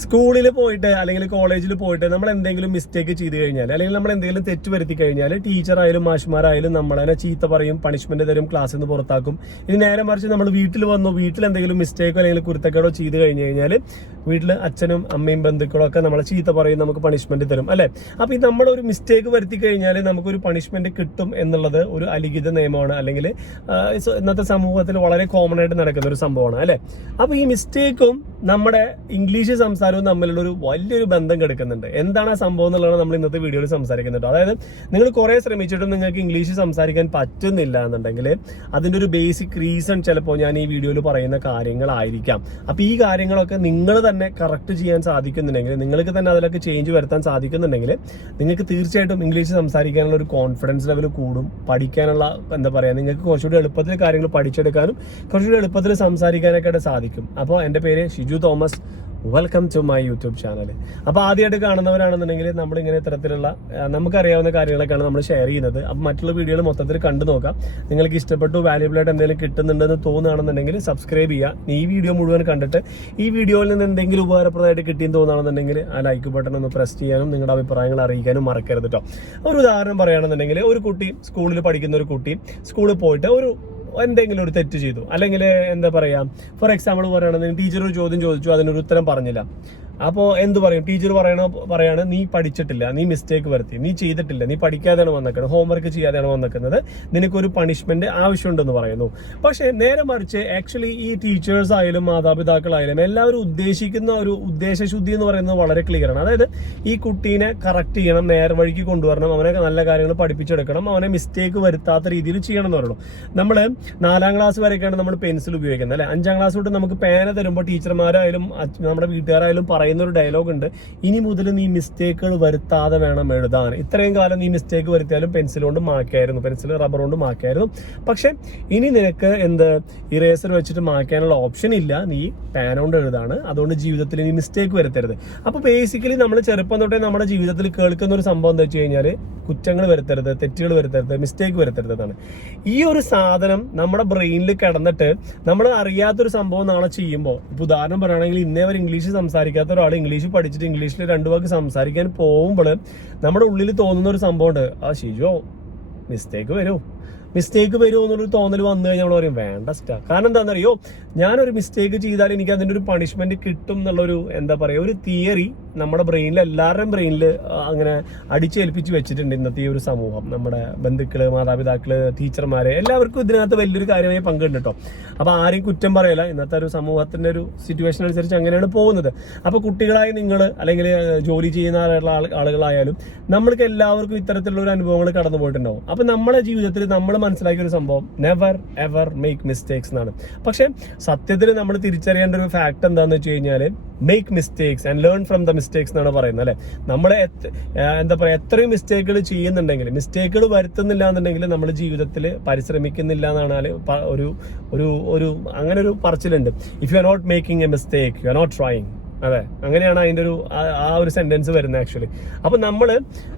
സ്കൂളിൽ പോയിട്ട് അല്ലെങ്കിൽ കോളേജിൽ പോയിട്ട് നമ്മൾ എന്തെങ്കിലും മിസ്റ്റേക്ക് ചെയ്ത് കഴിഞ്ഞാൽ അല്ലെങ്കിൽ നമ്മൾ എന്തെങ്കിലും തെറ്റ് വരുത്തി കഴിഞ്ഞാൽ ടീച്ചറായാലും മാഷ്മാരായാലും നമ്മളതിനെ ചീത്ത പറയും, പണിഷ്മെന്റ് തരും, ക്ലാസ്സിൽ നിന്ന് പുറത്താക്കും. ഇനി നേരെ മറിച്ച് നമ്മൾ വീട്ടിൽ വന്നു, വീട്ടിൽ എന്തെങ്കിലും മിസ്റ്റേക്കോ അല്ലെങ്കിൽ കുരുത്തക്കേടോ ചെയ്ത് കഴിഞ്ഞ് കഴിഞ്ഞാൽ വീട്ടിൽ അച്ഛനും അമ്മയും ബന്ധുക്കളും ഒക്കെ നമ്മളെ ചീത്ത പറയും, നമുക്ക് പണിഷ്മെന്റ് തരും അല്ലെ. അപ്പൊ ഈ നമ്മളൊരു മിസ്റ്റേക്ക് വരുത്തി കഴിഞ്ഞാൽ നമുക്കൊരു പണിഷ്മെന്റ് കിട്ടും എന്നുള്ളത് ഒരു അലിഖിത നിയമമാണ്, അല്ലെങ്കിൽ ഇന്നത്തെ സമൂഹത്തിൽ വളരെ കോമൺ ആയിട്ട് നടക്കുന്ന ഒരു സംഭവമാണ് അല്ലെ. അപ്പൊ ഈ മിസ്റ്റേക്കും നമ്മുടെ ഇംഗ്ലീഷ് സംസാരവും തമ്മിലുള്ള ഒരു വലിയൊരു ബന്ധം കിടക്കുന്നുണ്ട്. എന്താണ് ആ സംഭവം എന്നുള്ളതാണ് നമ്മൾ ഇന്നത്തെ വീഡിയോയിൽ സംസാരിക്കുന്നത്. അതായത് നിങ്ങൾ കുറെ ശ്രമിച്ചിട്ടും നിങ്ങൾക്ക് ഇംഗ്ലീഷ് സംസാരിക്കാൻ പറ്റുന്നില്ല എന്നുണ്ടെങ്കിൽ അതിന്റെ ഒരു ബേസിക് റീസൺ ചിലപ്പോൾ ഞാൻ ഈ വീഡിയോയിൽ പറയുന്ന കാര്യങ്ങളായിരിക്കാം. അപ്പൊ ഈ കാര്യങ്ങളൊക്കെ നിങ്ങൾ തന്നെ കറക്റ്റ് ചെയ്യാൻ സാധിക്കുന്നുണ്ടെങ്കിൽ, നിങ്ങൾക്ക് തന്നെ അതിലൊക്കെ ചേഞ്ച് വരുത്താൻ സാധിക്കുന്നുണ്ടെങ്കിൽ നിങ്ങൾക്ക് തീർച്ചയായിട്ടും ഇംഗ്ലീഷ് സംസാരിക്കാനുള്ള ഒരു കോൺഫിഡൻസ് ലെവൽ കൂടും. പഠിക്കാനുള്ള എന്താ പറയുക, നിങ്ങൾക്ക് കുറച്ചുകൂടി എളുപ്പത്തിൽ കാര്യങ്ങൾ പഠിച്ചെടുക്കാനും കുറച്ചുകൂടി എളുപ്പത്തിൽ സംസാരിക്കാനൊക്കെ സാധിക്കും. അപ്പോൾ എൻ്റെ പേര് Shiju Thomas. Welcome to my YouTube channel. അപ്പോൾ ആദ്യമായിട്ട് കാണുന്നവരാണെന്നുണ്ടെങ്കിൽ നമ്മളിങ്ങനെ ഇത്തരത്തിലുള്ള നമുക്കറിയാവുന്ന കാര്യങ്ങളൊക്കെയാണ് നമ്മൾ ഷെയർ ചെയ്യുന്നത്. അപ്പോൾ മറ്റുള്ള വീഡിയോകൾ മൊത്തത്തിൽ കണ്ടു നോക്കാം. നിങ്ങൾക്ക് ഇഷ്ടപ്പെട്ടു, വാല്യുബിൾ ആയിട്ട് എന്തെങ്കിലും കിട്ടുന്നുണ്ടെന്ന് തോന്നുകയാണെന്നുണ്ടെങ്കിൽ സബ്സ്ക്രൈബ് ചെയ്യുക. ഈ വീഡിയോ മുഴുവൻ കണ്ടിട്ട് ഈ വീഡിയോയിൽ നിന്ന് എന്തെങ്കിലും ഉപകാരപ്രദമായിട്ട് കിട്ടിയെന്ന് തോന്നുകയാണെന്നുണ്ടെങ്കിൽ ആ ലൈക്ക് ബട്ടൺ ഒന്ന് പ്രസ് ചെയ്യാനും നിങ്ങളുടെ അഭിപ്രായങ്ങൾ അറിയിക്കാനും മറക്കരുത് കേട്ടോ. ഒരു ഉദാഹരണം പറയുകയാണെന്നുണ്ടെങ്കിൽ, ഒരു കുട്ടി സ്കൂളിൽ പഠിക്കുന്ന ഒരു കുട്ടി സ്കൂളിൽ പോയിട്ട് എന്തെങ്കിലും ഒരു തെറ്റ് ചെയ്തു, അല്ലെങ്കിൽ എന്താ പറയാ, ഫോർ എക്സാമ്പിൾ പറയുകയാണെങ്കിൽ ടീച്ചർ ഒരു ചോദ്യം ചോദിച്ചു, അതിനൊരു ഉത്തരം പറഞ്ഞില്ല. അപ്പോൾ എന്ത് പറയും? ടീച്ചർ പറയാണ് നീ പഠിച്ചിട്ടില്ല, നീ മിസ്റ്റേക്ക് വരുത്തി, നീ ചെയ്തിട്ടില്ല, നീ പഠിക്കാതെയാണ് വന്നേക്കുന്നത്, ഹോംവർക്ക് ചെയ്യാതെയാണ് വന്നേക്കുന്നത്, നിനക്കൊരു പണിഷ്മെന്റ് ആവശ്യമുണ്ടെന്ന് പറയുന്നു. പക്ഷെ നേരെ മറിച്ച് ആക്ച്വലി ഈ ടീച്ചേഴ്സ് ആയാലും മാതാപിതാക്കളായാലും എല്ലാവരും ഉദ്ദേശിക്കുന്ന ഒരു ഉദ്ദേശശുദ്ധി എന്ന് പറയുന്നത് വളരെ ക്ലിയർ ആണ്. അതായത് ഈ കുട്ടീനെ കറക്റ്റ് ചെയ്യണം, നേർവഴിക്ക് കൊണ്ടുവരണം, അവനെ നല്ല കാര്യങ്ങൾ പഠിപ്പിച്ചെടുക്കണം, അവനെ മിസ്റ്റേക്ക് വരുത്താത്ത രീതിയിൽ ചെയ്യണം എന്ന് പറയുള്ളൂ. നമ്മൾ 4ാം ക്ലാസ് വരെയൊക്കെയാണ് നമ്മൾ പെൻസിൽ ഉപയോഗിക്കുന്നത് അല്ലെ. 5ാം ക്ലാസ് തൊട്ട് നമുക്ക് പേന തരുമ്പോൾ ടീച്ചർമാരായാലും നമ്മുടെ വീട്ടുകാരായാലും പറയുന്നൊരു ഡയലോഗ് ഉണ്ട്, ഇനി മുതൽ നീ മിസ്റ്റേക്കുകൾ വരുത്താതെ വേണം എഴുതാൻ. ഇത്രയും കാലം നീ മിസ്റ്റേക്ക് വരുത്തിയാലും പെൻസിൽ കൊണ്ട് മാക്കായിരുന്നു, പെൻസിൽ റബ്ബർ കൊണ്ട് മാക്കായിരുന്നു, പക്ഷെ ഇനി നിനക്ക് ഇറേസർ വെച്ചിട്ട് മാക്കാനുള്ള ഓപ്ഷൻ ഇല്ല, നീ പേന കൊണ്ട് എഴുതാണ്, അതുകൊണ്ട് ജീവിതത്തിൽ നീ മിസ്റ്റേക്ക് വരുത്തരുത്. അപ്പൊ ബേസിക്കലി നമ്മൾ ചെറുപ്പം തൊട്ടേ നമ്മുടെ ജീവിതത്തിൽ കേൾക്കുന്ന ഒരു സംഭവം എന്താ വെച്ച് കഴിഞ്ഞാൽ, കുറ്റങ്ങൾ വരുത്തരുത്, തെറ്റുകൾ വരുത്തരുത്, മിസ്റ്റേക്ക് വരുത്തരുത് എന്നാണ്. ഈ ഒരു സാധനം നമ്മുടെ ബ്രെയിനിൽ കിടന്നിട്ട് നമ്മൾ അറിയാത്തൊരു സംഭവം നാളെ ചെയ്യുമ്പോൾ, ഇപ്പൊ ഉദാഹരണം പറയുകയാണെങ്കിൽ ഇന്നേ വരെ ഇംഗ്ലീഷ് സംസാരിക്കാത്ത ഒരാൾ ഇംഗ്ലീഷ് പഠിച്ചിട്ട് ഇംഗ്ലീഷിൽ 2 വാക്ക് സംസാരിക്കാൻ പോകുമ്പോൾ നമ്മുടെ ഉള്ളിൽ തോന്നുന്ന ഒരു സംഭവം ഉണ്ട്, ആ ഷിജോ മിസ്റ്റേക്ക് വരുമോ എന്നൊരു തോന്നൽ വന്നു കഴിഞ്ഞാൽ നമ്മൾ പറയും വേണ്ട സ്റ്റാ. കാരണം എന്താണെന്നറിയോ, ഞാനൊരു മിസ്റ്റേക്ക് ചെയ്താൽ എനിക്ക് അതിൻ്റെ ഒരു പണിഷ്മെന്റ് കിട്ടും എന്നുള്ളൊരു എന്താ പറയുക ഒരു തിയറി നമ്മുടെ ബ്രെയിനിൽ, എല്ലാവരുടെയും ബ്രെയിനിൽ അങ്ങനെ അടിച്ചേൽപ്പിച്ച് വെച്ചിട്ടുണ്ട് ഇന്നത്തെ ഈ ഒരു സമൂഹം. നമ്മുടെ ബന്ധുക്കള്, മാതാപിതാക്കള്, ടീച്ചർമാര് എല്ലാവർക്കും ഇതിനകത്ത് വലിയൊരു കാര്യമായി പങ്കുണ്ട് കേട്ടോ. അപ്പൊ ആരെയും കുറ്റം പറയല, ഇന്നത്തെ ഒരു സമൂഹത്തിന്റെ ഒരു സിറ്റുവേഷൻ അനുസരിച്ച് അങ്ങനെയാണ് പോകുന്നത്. അപ്പൊ കുട്ടികളായി നിങ്ങൾ അല്ലെങ്കിൽ ജോലി ചെയ്യുന്ന ആളുകളായാലും നമ്മൾക്ക് എല്ലാവർക്കും ഇത്തരത്തിലുള്ള ഒരു അനുഭവങ്ങൾ കടന്നു പോയിട്ടുണ്ടാവും. അപ്പൊ നമ്മുടെ ജീവിതത്തിൽ നമ്മൾ മനസ്സിലാക്കിയ ഒരു സംഭവം നെവർ എവർ മേക്ക് മിസ്റ്റേക്സ് എന്നാണ്. പക്ഷെ സത്യത്തിൽ നമ്മൾ തിരിച്ചറിയേണ്ട ഒരു ഫാക്ട് എന്താണെന്ന് വെച്ച് കഴിഞ്ഞാൽ, make mistakes and learn from the mistakes എന്നാണ് പറയുന്നത് അല്ലെ. നമ്മളെ എന്താ പറയുക, എത്രയും മിസ്റ്റേക്കുകൾ ചെയ്യുന്നുണ്ടെങ്കിൽ, മിസ്റ്റേക്കുകൾ വരുത്തുന്നില്ല എന്നുണ്ടെങ്കിൽ നമ്മൾ ജീവിതത്തിൽ പരിശ്രമിക്കുന്നില്ല എന്നാണ് ഒരു അങ്ങനെ ഒരു പറച്ചിലുണ്ട്. If you are not making a mistake you are not trying. അതെ, അങ്ങനെയാണ് അതിൻ്റെ ആ ഒരു സെന്റൻസ് വരുന്നത് ആക്ച്വലി. അപ്പൊ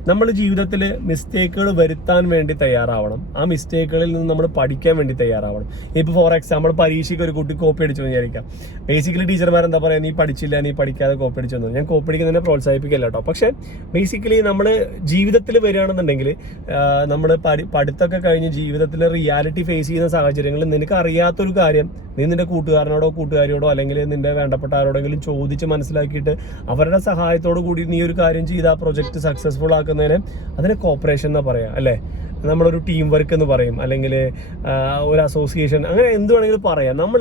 നമ്മൾ ജീവിതത്തിൽ മിസ്റ്റേക്കുകൾ വരുത്താൻ വേണ്ടി തയ്യാറാവണം, ആ മിസ്റ്റേക്കുകളിൽ നിന്ന് നമ്മൾ പഠിക്കാൻ വേണ്ടി തയ്യാറാവണം. ഇപ്പൊ ഫോർ എക്സാമ്പിൾ പരീക്ഷയ്ക്ക് ഒരു കുട്ടി കോപ്പി അടിച്ചു വിചാരിക്കാം. ബേസിക്കലി ടീച്ചർമാർ എന്താ പറയാ, നീ പഠിച്ചില്ല, നീ പഠിക്കാതെ കോപ്പി അടിച്ചു. ഞാൻ കോപ്പി അടിക്കുന്നതിനെ പ്രോത്സാഹിപ്പിക്കില്ല കേട്ടോ. പക്ഷെ ബേസിക്കലി നമ്മൾ ജീവിതത്തിൽ വരികയാണെന്നുണ്ടെങ്കിൽ, നമ്മൾ പഠിത്തമൊക്കെ കഴിഞ്ഞ് ജീവിതത്തിലെ റിയാലിറ്റി ഫേസ് ചെയ്യുന്ന സാഹചര്യങ്ങളിൽ നിനക്ക് അറിയാത്തൊരു കാര്യം നീ നിന്റെ കൂട്ടുകാരനോടോ കൂട്ടുകാരിയോടോ അല്ലെങ്കിൽ നിന്റെ വേണ്ടപ്പെട്ട ആരോടെങ്കിലും ചോദിച്ച് മനസ്സിലാക്കിയിട്ട് അവരുടെ സഹായത്തോടു കൂടി നീ ഒരു കാര്യം ചെയ്ത് ആ പ്രൊജക്ട് സക്സസ്ഫുൾ ആക്കുന്നതിന് അതിന് കോപ്പറേഷൻ എന്നാ പറയാ അല്ലെ. നമ്മളൊരു ടീം വർക്ക് എന്ന് പറയും, അല്ലെങ്കിൽ ഒരു അസോസിയേഷൻ, അങ്ങനെ എന്ത് വേണമെങ്കിലും പറയാം. നമ്മൾ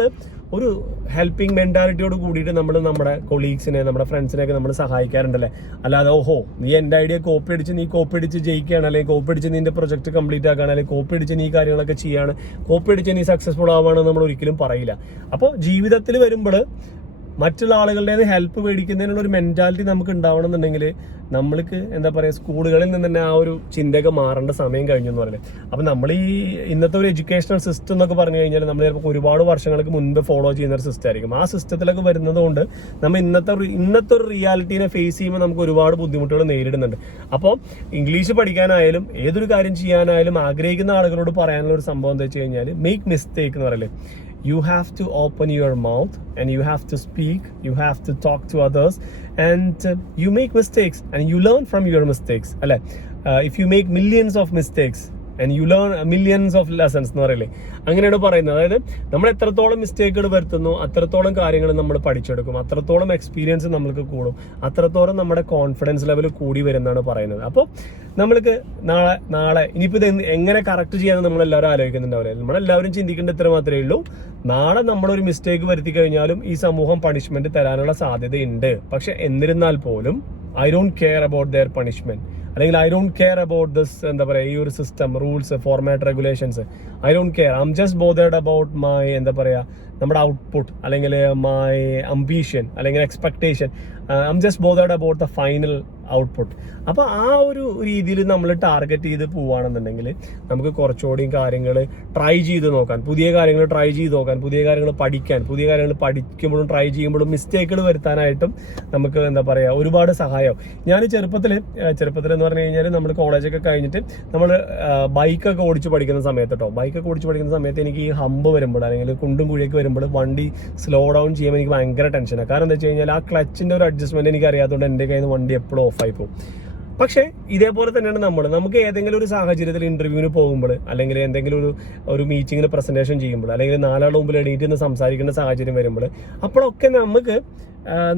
ഒരു ഹെൽപ്പിംഗ് മെന്റാലിറ്റിയോട് കൂടിയിട്ട് നമ്മൾ നമ്മുടെ കൊളീഗ്സിനെ, നമ്മുടെ ഫ്രണ്ട്സിനെയൊക്കെ നമ്മൾ സഹായിക്കാറുണ്ടല്ലേ. അല്ലാതെ ഓഹോ നീ എൻ്റെ ഐഡിയ കോപ്പി അടിച്ച് ജയിക്കുകയാണ്, അല്ലെങ്കിൽ കോപ്പി അടിച്ച് നിന്റെ പ്രൊജക്ട് കംപ്ലീറ്റ് ആക്കുകയാണ്, അല്ലെങ്കിൽ കോപ്പി അടിച്ച് നീ കാര്യങ്ങളൊക്കെ ചെയ്യാണ്, കോപ്പി അടിച്ച് നീ സക്സസ്ഫുൾ ആവുകയാണെന്ന് നമ്മൾ ഒരിക്കലും പറയില്ല. അപ്പോൾ ജീവിതത്തിൽ വരുമ്പോൾ മറ്റുള്ള ആളുകളുടെ ഹെൽപ്പ് മേടിക്കുന്നതിനുള്ള ഒരു മെന്റാലിറ്റി നമുക്ക് ഉണ്ടാവണം എന്നുണ്ടെങ്കിൽ നമ്മൾക്ക് എന്താ പറയുക, സ്കൂളുകളിൽ നിന്ന് തന്നെ ആ ഒരു ചിന്തയൊക്കെ മാറേണ്ട സമയം കഴിഞ്ഞു എന്ന് പറയുന്നത്. അപ്പം നമ്മൾ ഈ ഇന്നത്തെ ഒരു എഡ്യൂക്കേഷണൽ സിസ്റ്റം എന്നൊക്കെ പറഞ്ഞു കഴിഞ്ഞാൽ നമ്മൾ ചിലപ്പോൾ ഒരുപാട് വർഷങ്ങൾക്ക് മുൻപ് ഫോളോ ചെയ്യുന്ന ഒരു സിസ്റ്റം ആയിരിക്കും. ആ സിസ്റ്റത്തിലൊക്കെ വരുന്നത് കൊണ്ട് നമ്മൾ ഇന്നത്തെ ഒരു റിയാലിറ്റീനെ ഫേസ് ചെയ്യുമ്പോൾ നമുക്ക് ഒരുപാട് ബുദ്ധിമുട്ടുകൾ നേരിടുന്നുണ്ട്. അപ്പോൾ ഇംഗ്ലീഷ് പഠിക്കാനായാലും ഏതൊരു കാര്യം ചെയ്യാനായാലും ആഗ്രഹിക്കുന്ന ആളുകളോട് പറയാനുള്ള ഒരു സംഭവം എന്താ വെച്ച് കഴിഞ്ഞാൽ, മേക്ക് മിസ്റ്റേക്ക് എന്ന് പറയല്ലേ. you have to open your mouth and you have to speak, you have to talk to others, and you make mistakes and you learn from your mistakes. If you make millions of mistakes and you learn millions of lessons എന്ന് പറയില്ലേ, അങ്ങനെയാണ് പറയുന്നത്. അതായത് നമ്മൾ എത്രത്തോളം മിസ്റ്റേക്കുകൾ വരുത്തുന്നു അത്രത്തോളം കാര്യങ്ങൾ നമ്മൾ പഠിച്ചെടുക്കും, അത്രത്തോളം എക്സ്പീരിയൻസ് നമ്മൾക്ക് കൂടും, അത്രത്തോളം നമ്മുടെ കോൺഫിഡൻസ് ലെവൽ കൂടി വരുന്നതാണ് പറയുന്നത്. അപ്പോൾ നമ്മൾക്ക് നാളെ ഇനിയിപ്പോൾ ഇത് എങ്ങനെ കറക്റ്റ് ചെയ്യാമെന്ന് നമ്മളെല്ലാവരും ആലോചിക്കുന്നുണ്ടാവില്ലേ. നമ്മളെല്ലാവരും ചിന്തിക്കേണ്ട ഇത്ര മാത്രമേ ഉള്ളൂ, നാളെ നമ്മളൊരു മിസ്റ്റേക്ക് വരുത്തി കഴിഞ്ഞാലും ഈ സമൂഹം പണിഷ്മെന്റ് തരാനുള്ള സാധ്യതയുണ്ട്. പക്ഷെ എന്നിരുന്നാൽ പോലും I don't care about their punishment, അല്ലെങ്കിൽ I don't care about this, എന്താ പറയുക, ഈ ഒരു system, rules, format, regulations. I don't care. I'm just bothered about my, എന്താ പറയുക, നമ്മുടെ ഔട്ട്പുട്ട്, അല്ലെങ്കിൽ മൈ അംബീഷൻ, അല്ലെങ്കിൽ expectation. I'm just bothered about the final output. അപ്പോൾ ആ ഒരു രീതിയിൽ നമ്മൾ ടാർഗറ്റ് ചെയ്ത് പോവുകയാണെന്നുണ്ടെങ്കിൽ നമുക്ക് കുറച്ചുകൂടി കാര്യങ്ങൾ ട്രൈ ചെയ്ത് നോക്കാൻ, പുതിയ കാര്യങ്ങൾ ട്രൈ ചെയ്ത് നോക്കാൻ, പുതിയ കാര്യങ്ങൾ പഠിക്കാൻ, പുതിയ കാര്യങ്ങൾ പഠിക്കുമ്പോഴും ട്രൈ ചെയ്യുമ്പോഴും മിസ്റ്റേക്കുകൾ വരുത്താനായിട്ടും നമുക്ക്, എന്താ പറയുക, ഒരുപാട് സഹായമാവും. ഞാൻ ചെറുപ്പത്തിൽ എന്ന് പറഞ്ഞു കഴിഞ്ഞാൽ നമ്മൾ കോളേജൊക്കെ കഴിഞ്ഞിട്ട് നമ്മൾ ബൈക്കൊക്കെ ഓടിച്ച് പഠിക്കുന്ന സമയത്ത് ബൈക്കൊക്കെ ഓടിച്ച് പഠിക്കുന്ന സമയത്ത് എനിക്ക് ഈ ഹമ്പ് വരുമ്പോൾ, അല്ലെങ്കിൽ കുണ്ടും കുഴിയൊക്കെ വരുമ്പോൾ വണ്ടി സ്ലോ ഡൗൺ ചെയ്യുമ്പോൾ എനിക്ക് ഭയങ്കര ടെൻഷനാണ്. കാരണം എന്താ വെച്ച് കഴിഞ്ഞാൽ ആ ക്ലച്ചിൻ്റെ ഒരു അഡ്ജസ്റ്റ്മെന്റ് എനിക്ക് അറിയാത്തതുകൊണ്ട് എൻ്റെ കയ്യിൽ നിന്ന് വണ്ടി എപ്പോഴും ഓഫായി പോകും. പക്ഷേ ഇതേപോലെ തന്നെയാണ് നമുക്ക് ഏതെങ്കിലും ഒരു സാഹചര്യത്തിൽ ഇന്റർവ്യൂവിന് പോകുമ്പോൾ, അല്ലെങ്കിൽ എന്തെങ്കിലും ഒരു മീറ്റിങ്ങിന് പ്രസന്റേഷൻ ചെയ്യുമ്പോൾ, അല്ലെങ്കിൽ നാലാളുടെ മുമ്പിൽ എണീറ്റ് നിന്ന് സംസാരിക്കേണ്ട സാഹചര്യം വരുമ്പോൾ, അപ്പോഴൊക്കെ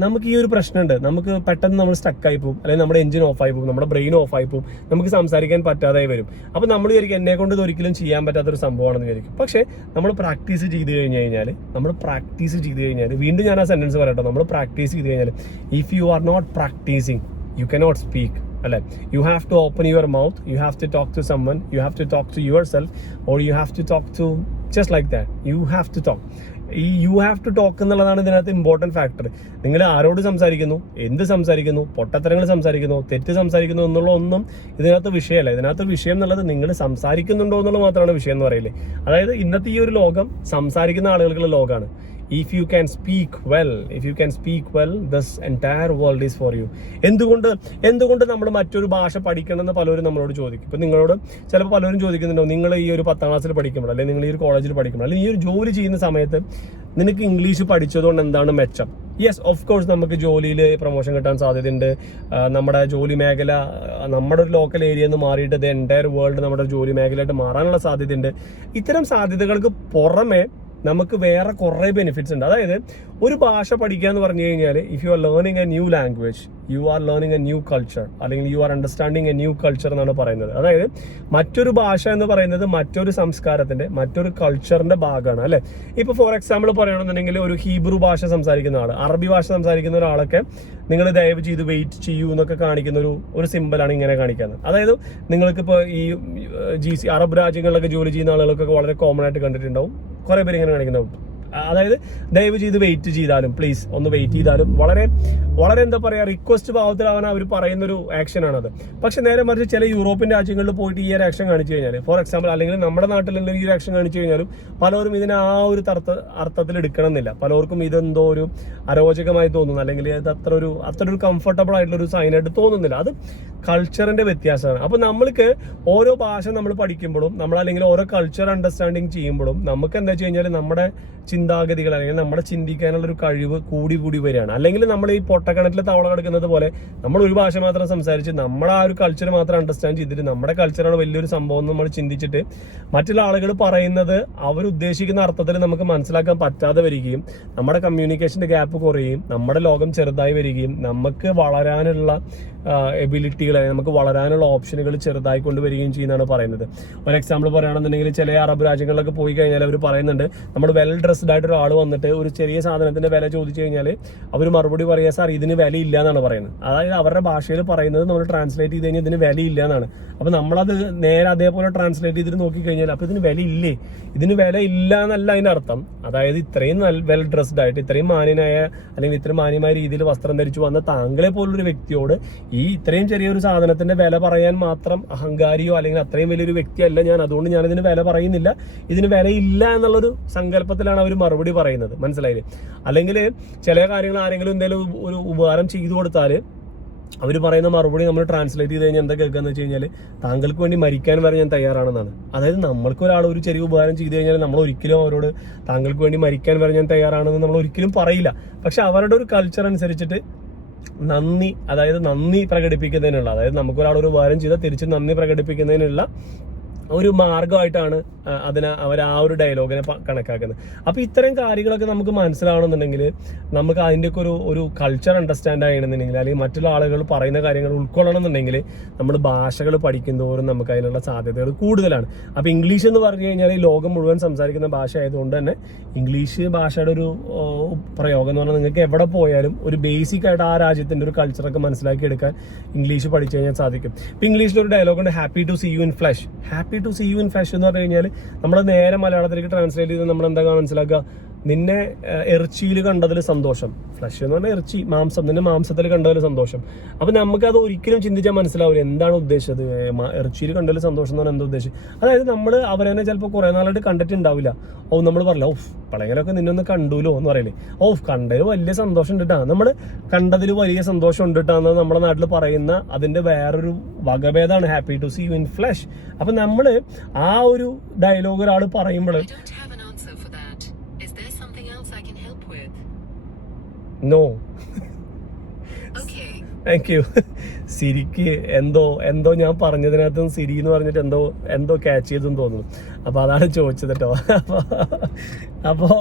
നമുക്ക് ഈ ഒരു പ്രശ്നമുണ്ട്. നമുക്ക് പെട്ടെന്ന് നമ്മൾ സ്റ്റക്കായി പോകും, അല്ലെങ്കിൽ നമ്മുടെ എഞ്ചിൻ ഓഫായി പോകും, നമ്മുടെ ബ്രെയിൻ ഓഫായി പോകും, നമുക്ക് സംസാരിക്കാൻ പറ്റാതായി വരും. അപ്പോൾ നമ്മൾ വിചാരിക്കും എന്നെ കൊണ്ട് ഇത് ഒരിക്കലും ചെയ്യാൻ പറ്റാത്തൊരു സംഭവമാണെന്ന് വിചാരിക്കും. പക്ഷേ നമ്മൾ പ്രാക്ടീസ് ചെയ്ത് കഴിഞ്ഞാൽ വീണ്ടും ഞാൻ ആ സെന്റൻസ് പറയട്ടോ, നമ്മൾ പ്രാക്ടീസ് ചെയ്ത് കഴിഞ്ഞാൽ, if you are not practising you cannot speak. You have to open your mouth, you have to talk to someone, you have to talk to yourself, or you have to talk to, just like that, you have to talk. ഈ you have to talk എന്നുള്ളതാണ് ഇതിനകത്ത് important factor. നിങ്ങൾ ആരോട് സംസാരിക്കുന്നു, എന്ത് സംസാരിക്കുന്നു, പൊട്ടത്തരങ്ങൾ സംസാരിക്കുന്നു, തെറ്റ് സംസാരിക്കുന്നു എന്നുള്ള ഒന്നും ഇതിനകത്ത് വിഷയമല്ല. ഇതിനകത്ത് വിഷയം എന്നുള്ളത് നിങ്ങൾ സംസാരിക്കുന്നുണ്ടോ എന്നുള്ളത് മാത്രമാണ് വിഷയം എന്ന് പറയില്ലേ. അതായത് ഇന്നത്തെ ഈ ഒരു ലോകം സംസാരിക്കുന്ന ആളുകൾക്കുള്ള ലോകമാണ്. If you can speak well, this entire world is for you. എന്തുകൊണ്ട് നമ്മൾ മറ്റൊരു ഭാഷ പഠിക്കണമെന്ന് പലരും നമ്മളോട് ചോദിക്കും. ഇപ്പം നിങ്ങളോട് ചിലപ്പോൾ പലരും ചോദിക്കുന്നുണ്ടോ, നിങ്ങൾ ഈ ഒരു 10ാം ക്ലാസ്സിൽ പഠിക്കുമ്പോൾ, അല്ലെങ്കിൽ നിങ്ങൾ ഈ ഒരു കോളേജിൽ പഠിക്കുമ്പോൾ, അല്ലെങ്കിൽ ഈ ഒരു ജോലി ചെയ്യുന്ന സമയത്ത് നിനക്ക് ഇംഗ്ലീഷ് പഠിച്ചതുകൊണ്ട് എന്താണ് മെച്ചം? യെസ്, ഓഫ് കോഴ്സ് നമുക്ക് ജോലിയിൽ പ്രൊമോഷൻ കിട്ടാൻ സാധ്യതയുണ്ട്. നമ്മുടെ ജോലി മേഖല നമ്മുടെ ഒരു ലോക്കൽ ഏരിയ എന്ന് മാറിയിട്ട് ദ എൻറ്റയർ വേൾഡ് നമ്മുടെ ജോലി മേഖലയായിട്ട് മാറാനുള്ള സാധ്യതയുണ്ട്. ഇത്തരം സാധ്യതകൾക്ക് പുറമെ നമുക്ക് വേറെ കുറേ ബെനിഫിറ്റ്സ് ഉണ്ട്. അതായത് ഒരു ഭാഷ പഠിക്കുക എന്ന് പറഞ്ഞു കഴിഞ്ഞാൽ, if you are learning a new language, you are learning a new culture, അല്ലെങ്കിൽ you are understanding a new culture എന്നാണ് പറയുന്നത്. അതായത് മറ്റൊരു ഭാഷ എന്ന് പറയുന്നത് മറ്റൊരു സംസ്കാരത്തിന്റെ, മറ്റൊരു കൾച്ചറിന്റെ ഭാഗമാണ്, അല്ലെ. ഇപ്പൊ ഫോർ എക്സാമ്പിൾ പറയണമെന്നുണ്ടെങ്കിൽ, ഒരു ഹീബ്രു ഭാഷ സംസാരിക്കുന്ന ആൾ, അറബി ഭാഷ സംസാരിക്കുന്ന ഒരാളൊക്കെ നിങ്ങൾ ദയവ് ചെയ്ത് വെയിറ്റ് ചെയ്യൂ എന്നൊക്കെ കാണിക്കുന്ന ഒരു സിമ്പിളാണ് ഇങ്ങനെ കാണിക്കുന്നത്. അതായത് നിങ്ങൾക്കിപ്പോൾ ഈ GC അറബ് രാജ്യങ്ങളിലൊക്കെ ജോലി ചെയ്യുന്ന ആളുകൾക്കൊക്കെ വളരെ കോമൺ ആയിട്ട് കണ്ടിട്ടുണ്ടാവും, കുറെ പേര് ഇങ്ങനെ കാണിക്കുന്നുണ്ടാവും. അതായത് ദയവ് ചെയ്ത് വെയിറ്റ് ചെയ്താലും, പ്ലീസ് ഒന്ന് വെയിറ്റ് ചെയ്താലും, വളരെ വളരെ എന്താ പറയുക, റിക്വസ്റ്റ് ഭാവത്തിലാവാൻ അവർ പറയുന്നൊരു ആക്ഷനാണത്. പക്ഷെ നേരെ മറിച്ച് ചില യൂറോപ്യൻ രാജ്യങ്ങളിൽ പോയിട്ട് ഈ ഒരു ആക്ഷൻ കാണിച്ചു കഴിഞ്ഞാൽ, ഫോർ എക്സാമ്പിൾ, അല്ലെങ്കിൽ നമ്മുടെ നാട്ടിലുള്ള ഈ ഒരു ആക്ഷൻ കാണിച്ചു കഴിഞ്ഞാലും പലരും ഇതിനെ ആ ഒരു അർത്ഥത്തിൽ എടുക്കണമെന്നില്ല. പലർക്കും ഇതെന്തോ ഒരു അരോചകമായി തോന്നുന്നു, അല്ലെങ്കിൽ ഇത് അത്ര ഒരു കംഫർട്ടബിൾ ആയിട്ടുള്ള ഒരു സൈനായിട്ട് തോന്നുന്നില്ല. അത് കൾച്ചറിന്റെ വ്യത്യാസമാണ്. അപ്പൊ നമ്മൾക്ക് ഓരോ ഭാഷ നമ്മൾ പഠിക്കുമ്പോഴും, അല്ലെങ്കിൽ ഓരോ കൾച്ചർ അണ്ടർസ്റ്റാൻഡിങ് ചെയ്യുമ്പോഴും നമുക്ക് എന്താ വെച്ച് കഴിഞ്ഞാൽ നമ്മുടെ ചിന്താഗതികൾ, അല്ലെങ്കിൽ നമ്മുടെ ചിന്തിക്കാനുള്ള ഒരു കഴിവ് കൂടി വരികയാണ്. അല്ലെങ്കിൽ നമ്മൾ ഈ പൊട്ടക്കിണറ്റിൽ തവള കിടക്കുന്നത് പോലെ നമ്മൾ ഒരു ഭാഷ മാത്രം സംസാരിച്ച് നമ്മുടെ ആ ഒരു കൾച്ചർ മാത്രം അണ്ടർസ്റ്റാൻഡ് ചെയ്തിട്ട് നമ്മുടെ കൾച്ചറാണ് വലിയൊരു സംഭവം നമ്മൾ ചിന്തിച്ചിട്ട് മറ്റുള്ള ആളുകൾ പറയുന്നത് അവരുദ്ദേശിക്കുന്ന അർത്ഥത്തിൽ നമുക്ക് മനസ്സിലാക്കാൻ പറ്റാതെ വരികയും നമ്മുടെ കമ്മ്യൂണിക്കേഷന്റെ ഗ്യാപ്പ് കുറയുകയും നമ്മുടെ ലോകം ചെറുതായി വരികയും നമുക്ക് വളരാനുള്ള എബിലിറ്റികൾ, നമുക്ക് വളരാനുള്ള ഓപ്ഷനുകൾ ചെറുതായി കൊണ്ടുവരികയും ചെയ്യുന്നതാണ് പറയുന്നത്. ഒരു എക്സാമ്പിൾ പറയുകയാണെന്നുണ്ടെങ്കിൽ, ചില അറബ് രാജ്യങ്ങളിലൊക്കെ പോയി കഴിഞ്ഞാൽ അവർ പറയുന്നുണ്ട്, നമ്മുടെ വെൽ ഡ്രസ്ഡ് ആയിട്ട് ഒരാൾ വന്നിട്ട് ഒരു ചെറിയ സാധനത്തിന്റെ വില ചോദിച്ചു കഴിഞ്ഞാൽ അവർ മറുപടി പറയുക, സാർ ഇതിന് വിലയില്ല എന്നാണ് പറയുന്നത്. അതായത് അവരുടെ ഭാഷയിൽ പറയുന്നത് നമ്മൾ ട്രാൻസ്ലേറ്റ് ചെയ്ത് കഴിഞ്ഞാൽ ഇതിന് വിലയില്ല എന്നാണ്. അപ്പൊ നമ്മളത് നേരെ അതേപോലെ ട്രാൻസ്ലേറ്റ് ചെയ്തിട്ട് നോക്കിക്കഴിഞ്ഞാൽ അപ്പൊ ഇതിന് വിലയില്ലേ, ഇതിന് വില ഇല്ല എന്നല്ല അതിന്റെ അർത്ഥം. അതായത് ഇത്രയും വെൽ ഡ്രസ്ഡ് ആയിട്ട്, ഇത്രയും മാന്യനായ, അല്ലെങ്കിൽ ഇത്രയും മാന്യമായ രീതിയിൽ വസ്ത്രം ധരിച്ചു വന്ന താങ്കളെ പോലൊരു വ്യക്തിയോട് ഈ ഇത്രയും ചെറിയൊരു സാധനത്തിന്റെ വില പറയാൻ മാത്രം അഹങ്കാരിയോ അല്ലെങ്കിൽ അത്രയും വലിയൊരു വ്യക്തിയല്ല ഞാൻ, അതുകൊണ്ട് ഞാൻ ഇതിന് വില പറയുന്നില്ല, ഇതിന് വിലയില്ല എന്നുള്ളൊരു സങ്കല്പത്തിലാണ് അവർ മറുപടി പറയുന്നത്. മനസ്സിലായില്ലേ? അല്ലെങ്കിൽ ചില കാര്യങ്ങൾ ആരെങ്കിലും എന്തെങ്കിലും ഒരു ഉപകാരം ചെയ്തു കൊടുത്താൽ അവർ പറയുന്ന മറുപടി നമ്മൾ ട്രാൻസ്ലേറ്റ് ചെയ്ത് കഴിഞ്ഞാൽ എന്താ കേൾക്കാന്ന് വെച്ച് കഴിഞ്ഞാൽ താങ്കൾക്ക് വേണ്ടി മരിക്കാൻ വരെ ഞാൻ തയ്യാറാണെന്നാണ്. അതായത് നമ്മൾക്ക് ഒരാൾ ഒരു ചെറിയ ഉപകാരം ചെയ്തു കഴിഞ്ഞാൽ നമ്മൾ ഒരിക്കലും അവരോട് താങ്കൾക്ക് വേണ്ടി മരിക്കാൻ വരെ ഞാൻ തയ്യാറാണെന്ന് നമ്മൾ ഒരിക്കലും പറയില്ല. പക്ഷെ അവരുടെ ഒരു കൾച്ചർ അനുസരിച്ചിട്ട് നന്ദി, അതായത് നന്ദി പ്രകടിപ്പിക്കുന്നതിനുള്ള, അതായത് നമുക്കൊരാളൊരു ഉപകാരം ചെയ്താൽ തിരിച്ച് നന്ദി പ്രകടിപ്പിക്കുന്നതിനുള്ള ഒരു മാർഗമായിട്ടാണ് അവർ ആ ഒരു ഡയലോഗിനെ കണക്കാക്കുന്നത്. അപ്പോൾ ഇത്തരം കാര്യങ്ങളൊക്കെ നമുക്ക് മനസ്സിലാവണമെന്നുണ്ടെങ്കിൽ, നമുക്ക് അതിൻ്റെയൊക്കെ ഒരു കൾച്ചർ അണ്ടർസ്റ്റാൻഡ് ചെയ്യണമെന്നുണ്ടെങ്കിൽ, അല്ലെങ്കിൽ മറ്റുള്ള ആളുകൾ പറയുന്ന കാര്യങ്ങൾ ഉൾക്കൊള്ളണം എന്നുണ്ടെങ്കിൽ നമ്മൾ ഭാഷകൾ പഠിക്കുന്തോറും നമുക്ക് അതിനുള്ള സാധ്യതകൾ കൂടുതലാണ്. അപ്പോൾ ഇംഗ്ലീഷ് എന്ന് പറഞ്ഞു കഴിഞ്ഞാൽ ഈ ലോകം മുഴുവൻ സംസാരിക്കുന്ന ഭാഷ ആയതുകൊണ്ട് തന്നെ ഇംഗ്ലീഷ് ഭാഷയുടെ ഒരു പ്രയോഗം എന്ന് പറഞ്ഞാൽ നിങ്ങൾക്ക് എവിടെ പോയാലും ഒരു ബേസിക് ആയിട്ട് ആ രാജ്യത്തിൻ്റെ ഒരു കൾച്ചറൊക്കെ മനസ്സിലാക്കി എടുക്കാൻ ഇംഗ്ലീഷ് പഠിച്ചു കഴിഞ്ഞാൽ സാധിക്കും. ഇപ്പോൾ ഇംഗ്ലീഷിലൊരു ഡയലോഗുണ്ട്, happy to see you in flush. Happy to see you in flush എന്ന് പറഞ്ഞു കഴിഞ്ഞാൽ നമ്മൾ നേരെ മലയാളത്തിലേക്ക് ട്രാൻസ്ലേറ്റ് ചെയ്ത് നമ്മൾ എന്താ മനസ്സിലാക്കുക, നിന്നെ ഇറച്ചിയിൽ കണ്ടതിൽ സന്തോഷം. ഫ്ലഷ് എന്ന് പറഞ്ഞാൽ ഇറച്ചി, മാംസം, നിന്നെ മാംസത്തിൽ കണ്ടതിൽ സന്തോഷം. അപ്പം നമുക്കത് ഒരിക്കലും ചിന്തിച്ചാൽ മനസ്സിലാവില്ല എന്താണ് ഉദ്ദേശിച്ചത്. ഇറച്ചിയിൽ കണ്ടതിൽ സന്തോഷം എന്ന് പറഞ്ഞാൽ എന്താ ഉദ്ദേശിച്ചത്? അതായത് നമ്മൾ അവരെന്നെ ചിലപ്പോൾ കുറേ നാളായിട്ട് കണ്ടിട്ടുണ്ടാവില്ല. നമ്മൾ പറയില്ല ഓഫ് പളയലൊക്കെ നിന്നൊന്ന് കണ്ടുല്ലോ എന്ന് പറയില്ലേ, ഓഫ് കണ്ടതിൽ വലിയ സന്തോഷം ഉണ്ട് കേട്ടാ, നമ്മൾ കണ്ടതിൽ വലിയ സന്തോഷം ഉണ്ട് കേട്ടാ എന്ന് നമ്മുടെ നാട്ടിൽ പറയുന്ന അതിൻ്റെ വേറൊരു വകഭേദമാണ് happy to see you in flush. അപ്പം നമ്മൾ ആ ഒരു ഡയലോഗ് ഒരാൾ പറയുമ്പോൾ നോ താങ്ക് യു. സിരിക്ക് എന്തോ ഞാൻ പറഞ്ഞതിനകത്തും സിരി എന്ന് പറഞ്ഞിട്ട് എന്തോ ക്യാച്ച് ചെയ്തെന്ന് തോന്നുന്നു. അപ്പോൾ അതാണ് ചോദിച്ചത് കേട്ടോ. അപ്പോൾ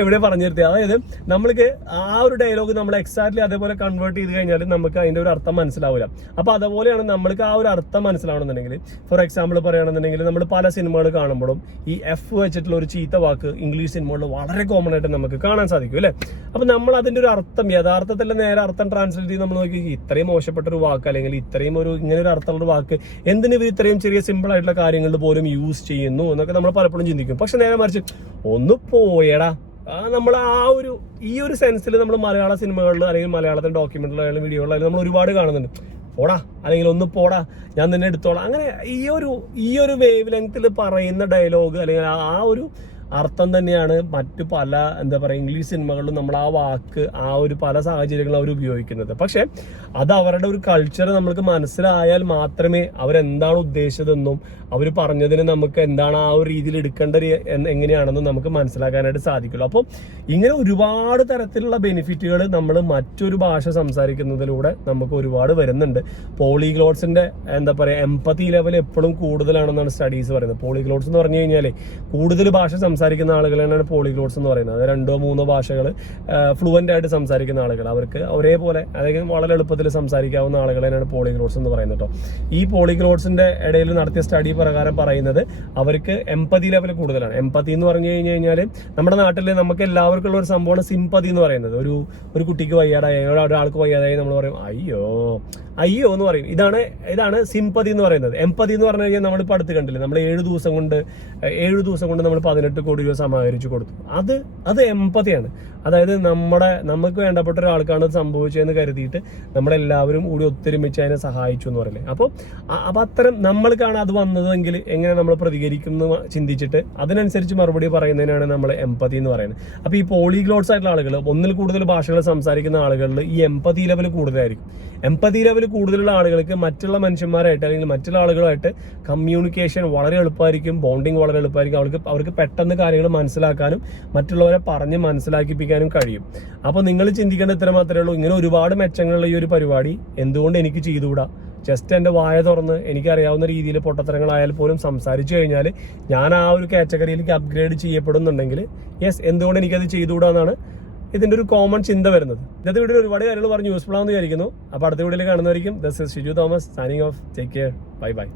എവിടെ പറഞ്ഞു നിർത്തി, അതായത് നമ്മൾക്ക് ആ ഒരു ഡയലോഗ് നമ്മൾ എക്സാക്ട്ലി അതേപോലെ കൺവേർട്ട് ചെയ്ത് കഴിഞ്ഞാൽ നമുക്ക് അതിൻ്റെ ഒരു അർത്ഥം മനസ്സിലാവില്ല. അപ്പോൾ അതുപോലെയാണ് നമ്മൾക്ക് ആ ഒരു അർത്ഥം മനസ്സിലാവണമെന്നുണ്ടെങ്കിൽ, ഫോർ എക്സാമ്പിൾ പറയുകയാണെന്നുണ്ടെങ്കിൽ നമ്മൾ പല സിനിമകൾ കാണുമ്പോഴും ഈ എഫ് വെച്ചിട്ടുള്ള ഒരു ചീത്ത വാക്ക് ഇംഗ്ലീഷ് സിനിമകളിൽ വളരെ കോമൺ ആയിട്ട് നമുക്ക് കാണാൻ സാധിക്കും അല്ലേ. അപ്പോൾ നമ്മൾ അതിൻ്റെ ഒരു അർത്ഥം യഥാർത്ഥത്തിൽ നേരെ അർത്ഥം ട്രാൻസ്ലേറ്റ് ചെയ്ത് നമ്മൾ നോക്കി ഇത്രയും മോശപ്പെട്ട ഒരു വാക്ക്, അല്ലെങ്കിൽ ഇത്രയും ഇങ്ങനെ ഒരു അർത്ഥമുള്ള വാക്ക് എന്തിന് ഇവർ ഇത്രയും ചെറിയ സിമ്പിൾ ആയിട്ടുള്ള കാര്യങ്ങളിൽ പോലും യൂസ് ചെയ്യുന്നു എന്നൊക്കെ നമ്മൾ പലപ്പോഴും ചിന്തിക്കും. പക്ഷെ നേരെ മറിച്ച് ഒന്ന് പോയടാ, നമ്മൾ ഈ ഒരു സെൻസിൽ നമ്മൾ മലയാള സിനിമകളിൽ അല്ലെങ്കിൽ മലയാളത്തിലെ ഡോക്യുമെന്ററിലായാലും വീഡിയോകളിലായാലും നമ്മൾ ഒരുപാട് കാണുന്നുണ്ട്. പോടാ, അല്ലെങ്കിൽ ഒന്ന് പോടാ, ഞാൻ തന്നെ എടുത്തോളാം. അങ്ങനെ ഈ ഒരു വേവ് ലെങ്ത്തിൽ പറയുന്ന ഡയലോഗ് അല്ലെങ്കിൽ ആ ഒരു അർത്ഥം തന്നെയാണ് മറ്റു പല എന്താ പറയുക ഇംഗ്ലീഷ് സിനിമകളിലും നമ്മൾ ആ വാക്ക് ആ ഒരു പല സാഹചര്യങ്ങളും അവർ ഉപയോഗിക്കുന്നത്. പക്ഷെ അത് അവരുടെ ഒരു കൾച്ചർ നമ്മൾക്ക് മനസ്സിലായാൽ മാത്രമേ അവരെന്താണ് ഉദ്ദേശിച്ചതെന്നും അവർ പറഞ്ഞതിന് നമുക്ക് എന്താണ് ആ ഒരു രീതിയിൽ എടുക്കേണ്ടത് എങ്ങനെയാണെന്നും നമുക്ക് മനസ്സിലാക്കാനായിട്ട് സാധിക്കുള്ളൂ. അപ്പോൾ ഇങ്ങനെ ഒരുപാട് തരത്തിലുള്ള ബെനിഫിറ്റുകൾ നമ്മൾ മറ്റൊരു ഭാഷ സംസാരിക്കുന്നതിലൂടെ നമുക്ക് ഒരുപാട് വരുന്നുണ്ട്. പോളിഗ്ലോട്ട്സിന്റെ എന്താ പറയുക എംപതി ലെവൽ എപ്പോഴും കൂടുതലാണെന്നാണ് സ്റ്റഡീസ് പറയുന്നത്. പോളിഗ്ലോട്ട്സ് എന്ന് പറഞ്ഞു കഴിഞ്ഞാൽ കൂടുതൽ ഭാഷ സംസാരിക്കുന്ന ആളുകളാണ് പോളിഗ്ലോട്ട്സ് എന്ന് പറയുന്നത്. 2-3 ഭാഷകൾ ഫ്ലുവൻ്റ് ആയിട്ട് സംസാരിക്കുന്ന ആളുകൾ, അവർക്ക് ഒരേപോലെ അതായത് വളരെ എളുപ്പത്തിൽ സംസാരിക്കാവുന്ന ആളുകളെയാണ് പോളിഗ്ലോട്ട്സ് എന്ന് പറയുന്നത് കേട്ടോ. ഈ പോളിഗ്ലോട്ട്സിന്റെ ഇടയിൽ നടത്തിയ സ്റ്റഡി പ്രകാരം പറയുന്നത് അവർക്ക് എംപതി ലെവൽ കൂടുതലാണ്. എംപതി എന്ന് പറഞ്ഞു കഴിഞ്ഞാൽ നമ്മുടെ നാട്ടിൽ നമുക്ക് എല്ലാവർക്കും ഉള്ള ഒരു സംഭവമാണ് സിംപതി എന്ന് പറയുന്നത്. ഒരു കുട്ടിക്ക് വയ്യാതായി, ഒരാൾക്ക് വയ്യാതായി നമ്മൾ പറയും അയ്യോ എന്ന് പറയും. ഇതാണ് സിംപതി എന്ന് പറയുന്നത്. എംപതി എന്ന് പറഞ്ഞു കഴിഞ്ഞാൽ നമ്മളിപ്പോൾ അടുത്ത് കണ്ടില്ലേ, നമ്മൾ 7 ദിവസം കൊണ്ട് നമ്മൾ 18 കോടി രൂപ സമാഹരിച്ചു കൊടുത്തു. അത് എംപതിയാണ്. അതായത് നമുക്ക് വേണ്ടപ്പെട്ട ഒരാൾക്കാണ് അത് സംഭവിച്ചതെന്ന് കരുതിയിട്ട് നമ്മളെല്ലാവരും കൂടി ഒത്തൊരുമിച്ച് അതിനെ സഹായിച്ചു എന്ന് പറയില്ലേ. അപ്പോൾ അത്തരം നമ്മൾക്കാണ് അത് വന്നതെങ്കിൽ എങ്ങനെ നമ്മൾ പ്രതികരിക്കും എന്ന് ചിന്തിച്ചിട്ട് അതിനനുസരിച്ച് മറുപടി പറയുന്നതിനാണ് നമ്മൾ എംപതി എന്ന് പറയുന്നത്. അപ്പോൾ ഈ പോളിഗ്ലോട്ട്സ് ആയിട്ടുള്ള ആളുകൾ, ഒന്നിൽ കൂടുതൽ ഭാഷകൾ സംസാരിക്കുന്ന ആളുകളിൽ ഈ എംപതി ലെവൽ കൂടുതലായിരിക്കും. എംപതി ലെവൽ കൂടുതലുള്ള ആളുകൾക്ക് മറ്റുള്ള മനുഷ്യന്മാരായിട്ട് അല്ലെങ്കിൽ മറ്റുള്ള ആളുകളായിട്ട് കമ്മ്യൂണിക്കേഷൻ വളരെ എളുപ്പമായിരിക്കും, ബോണ്ടിങ് വളരെ എളുപ്പമായിരിക്കും. അവർക്ക് പെട്ടെന്ന് കാര്യങ്ങൾ മനസ്സിലാക്കാനും മറ്റുള്ളവരെ പറഞ്ഞ് മനസ്സിലാക്കിപ്പിക്കാനും കഴിയും. അപ്പോൾ നിങ്ങൾ ചിന്തിക്കേണ്ട ഇത്ര മാത്രമേ ഉള്ളൂ. ഇങ്ങനെ ഒരുപാട് മെച്ചങ്ങളുള്ള ഈ ഒരു പരിപാടി എന്തുകൊണ്ട് എനിക്ക് ചെയ്തുകൂടാ? ജസ്റ്റ് എൻ്റെ വായ തുറന്ന് എനിക്കറിയാവുന്ന രീതിയിൽ പൊട്ടത്തരങ്ങളായാൽ പോലും സംസാരിച്ചു കഴിഞ്ഞാൽ ഞാൻ ആ ഒരു കാറ്റഗറിയിലേക്ക് അപ്ഗ്രേഡ് ചെയ്യപ്പെടുന്നുണ്ടെങ്കിൽ യെസ്, എന്തുകൊണ്ട് എനിക്കത് ചെയ്തുകൂടാന്നാണ് ഇതിൻ്റെ ഒരു കോമൺ ചിന്ത വരുന്നത്. ഇന്നത്തെ വീഡിയോയിൽ ഒരുപാട് കാര്യങ്ങൾ പറഞ്ഞ് യൂസ്ഫുൾ ആണെന്ന് വിചാരിക്കുന്നു. അപ്പോൾ അടുത്ത വീഡിയോയിൽ കാണുന്നതായിരിക്കും. This is Shiju Thomas signing off. Take care. Bye by.